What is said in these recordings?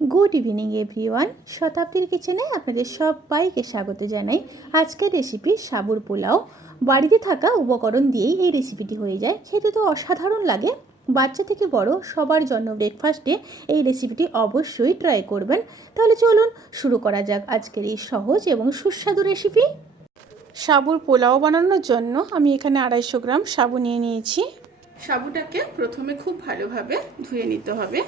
Good evening everyone. শতাব্দীর কিচেনে আপনাদের সবাইকে স্বাগত জানাই। আজকের রেসিপি সাবুর পোলাও। বাড়িতে থাকা উপকরণ দিয়েই এই রেসিপিটি হয়ে যায়, খেতে তো অসাধারণ লাগে। বাচ্চা থেকে বড় সবার জন্য ব্রেকফাস্টে এই রেসিপিটি অবশ্যই ট্রাই করবেন। তাহলে চলুন শুরু করা যাক আজকের এই সহজ এবং সুস্বাদু রেসিপি। সাবুর পোলাও বানানোর জন্য আমি এখানে 250 গ্রাম সাবু নিয়ে নিয়েছি। সাবুটাকে প্রথমে খুব ভালোভাবে ধুয়ে নিতে হবে।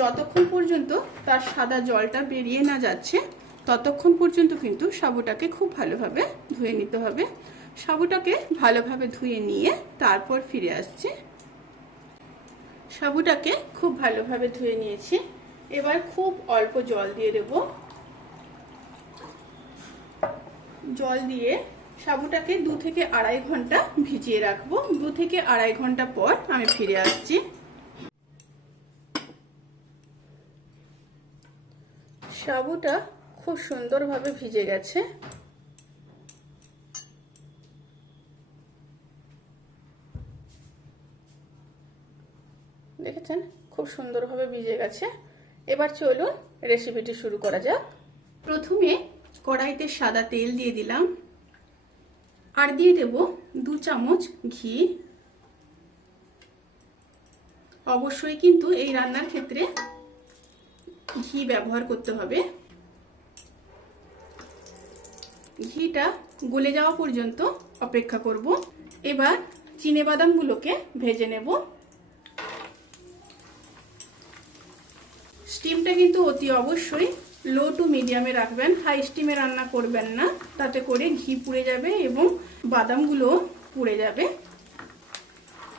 যতক্ষণ পর্যন্ত তার সাদা জলটা বেরিয়ে না যাচ্ছে ততক্ষণ পর্যন্ত কিন্তু সাবুটাকে খুব ভালোভাবে ধুয়ে নিতে হবে। সাবুটাকে ভালোভাবে ধুয়ে নিয়ে তারপর ফিরে আসছি। সাবুটাকে খুব ভালোভাবে ধুয়ে নিয়েছি। এবার খুব অল্প জল দিয়ে দেব। জল দিয়ে সাবুটাকে 2 থেকে আড়াই ঘন্টা ভিজিয়ে রাখবো। 2 থেকে আড়াই ঘন্টা পর আমি ফিরে আসছি। সাবুটা খুব সুন্দরভাবে ভিজে গেছে। দেখেছেন, খুব সুন্দরভাবে ভিজে গেছে। এবার চলুন রেসিপিটি শুরু করা যাক। প্রথমে কড়াইতে সাদা তেল দিয়ে দিলাম, আর দিয়ে দেব 2 চামচ ঘি। অবশ্যই কিন্তু এই রান্নার ক্ষেত্রে ঘি ব্যবহার করতে হবে। ঘিটা গলে যাওয়া পর্যন্ত অপেক্ষা করব। এবার চিনেবাদামগুলোকে ভেজে নেব। স্টিমটা কিন্তু অতি অবশ্যই লো টু মিডিয়ামে রাখবেন, হাই স্টিমে রান্না করবেন না, তাতে করে ঘি পুড়ে যাবে এবং বাদামগুলো পুড়ে যাবে।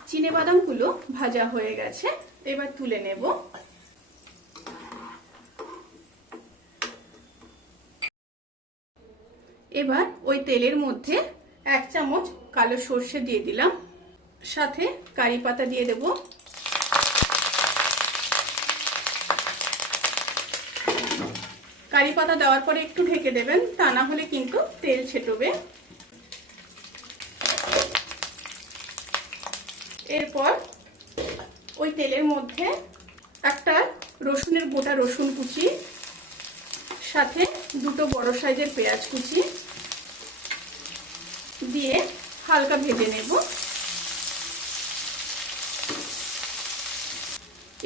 চিনেবাদামগুলো ভাজা হয়ে গেছে, এবার তুলে নেব। এবার ওই তেলের মধ্যে 1 চামচ কালো সর্ষে দিয়ে দিলাম, সাথে কারি পাতা দিয়ে দেব। কারি পাতা দেওয়ার পরে একটু ঢেকে দেবেন, তা না হলে কিন্তু তেল ছেটবে। এরপর ওই তেলের মধ্যে একটা রসুনের গোটা রসুন কুচি, সাথে 2টো বড় সাইজের পেঁয়াজ কুচি দিয়ে হালকা ভেজে নেব।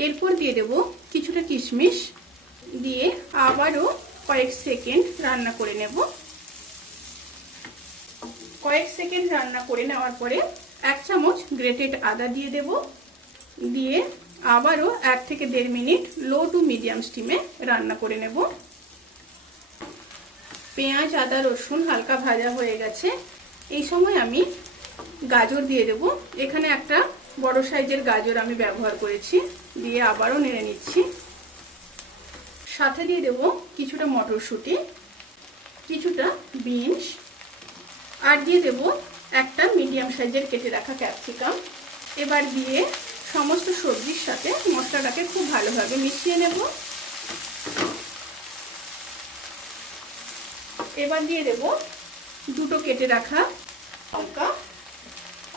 এরপর দিয়ে দেব কিছুটা কিশমিশ, দিয়ে আবারও কয়েক সেকেন্ড রান্না করে নেব। কয়েক সেকেন্ড রান্না করে নেওয়ার পরে 1 চামচ গ্রেটেড আদা দিয়ে দেব। দিয়ে আবারও 1 থেকে 1.5 মিনিট লো টু মিডিয়াম স্টিমে রান্না করে নেব। পেঁয়াজ আদা রসুন হালকা ভাজা হয়ে গেছে। এই সময় আমি গাজর দিয়ে দেব। এখানে একটা বড় সাইজের গাজর আমি ব্যবহার করেছি। দিয়ে আবারও নেড়ে নিচ্ছি। সাথে দিয়ে দেব কিছুটা মটরশুঁটি, কিছুটা বিনস, আর দিয়ে দেব একটা মিডিয়াম সাইজের কেটে রাখা ক্যাপসিকাম। এবার দিয়ে সমস্ত সবজির সাথে মশলাটাকে খুব ভালোভাবে মিশিয়ে নেব। এবার দিয়ে দেব 2টো কেটে রাখা লঙ্কা,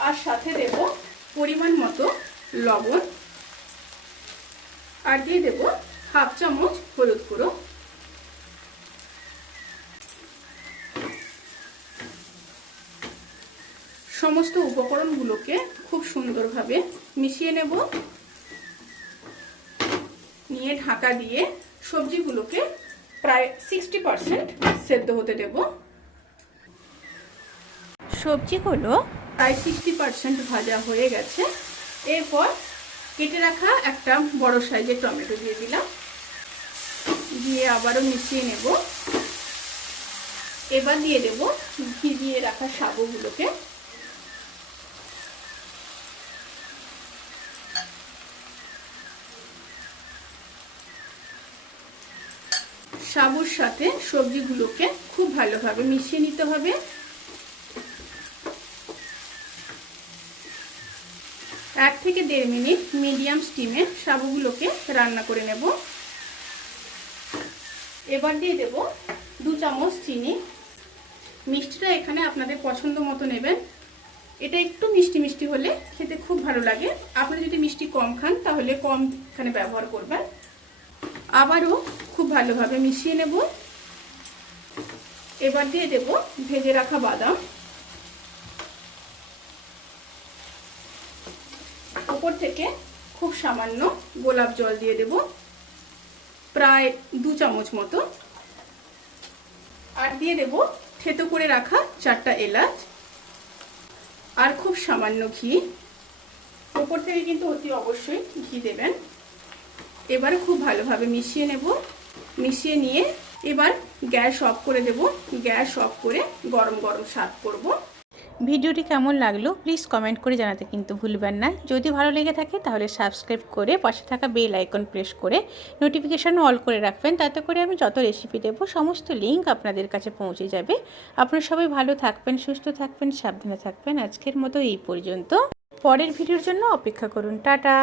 আর সাথে দেব পরিমাণ মতো লবণ, আর দিয়ে দেব 1/2 চামচ হলুদ গুঁড়ো। সমস্ত উপকরণগুলোকে খুব সুন্দরভাবে মিশিয়ে নেব। নিয়ে ঢাকা দিয়ে সবজিগুলোকে প্রায় 60% সেদ্ধ হতে দেব। সবজিগুলো প্রায় 60% ভাজা হয়ে গেছে। এরপর কেটে রাখা একটা বড় সাইজের টমেটো দিয়ে দিলাম, দিয়ে আবারও মিশিয়ে নেব। এবার দিয়ে দেব ভিজিয়ে রাখা সাবুগুলোকে। সাবুর সাথে সবজিগুলোকে খুব ভালোভাবে মিশিয়ে নিতে হবে। 1 থেকে 1.5 মিনিট মিডিয়াম স্টিমে সাবুগুলোকে রান্না করে নেব। এবার দিয়ে দেব 2 চামচ চিনি। মিষ্টিটা এখানে আপনাদের পছন্দ মতো নেবেন। এটা একটু মিষ্টি মিষ্টি হলে খেতে খুব ভালো লাগে। আপনারা যদি মিষ্টি কম খান তাহলে কম এখানে ব্যবহার করবেন। আবারও খুব ভালোভাবে মিশিয়ে নেব। এবার দিয়ে দেব ভেজে রাখা বাদাম। উপর থেকে খুব সামান্য গোলাপ জল দিয়ে দেব, প্রায় 2 চামচ মতো। আর দিয়ে দেব থেতো করে রাখা 4টা এলাচ আর খুব সামান্য ঘি। উপর থেকে কিন্তু অতি অবশ্যই ঘি দেবেন। এবারে খুব ভালোভাবে মিশিয়ে নেব। মিশিয়ে নিয়ে এবার গ্যাস অফ করে দেব। গ্যাস অফ করে গরম গরম সার্ভ করব। ভিডিওটি কেমন লাগলো প্লিজ কমেন্ট করে জানাতে কিন্তু ভুলবেন না। যদি ভালো লেগে থাকে তাহলে সাবস্ক্রাইব করে পাশে থাকা বেল আইকন প্রেস করে নোটিফিকেশান অল করে রাখবেন। তাতে করে আমি যত রেসিপি দেবো সমস্ত লিঙ্ক আপনাদের কাছে পৌঁছে যাবে। আপনারা সবাই ভালো থাকবেন, সুস্থ থাকবেন, সাবধানে থাকবেন। আজকের মতো এই পর্যন্ত। পরের ভিডিওর জন্য অপেক্ষা করুন। টাটা।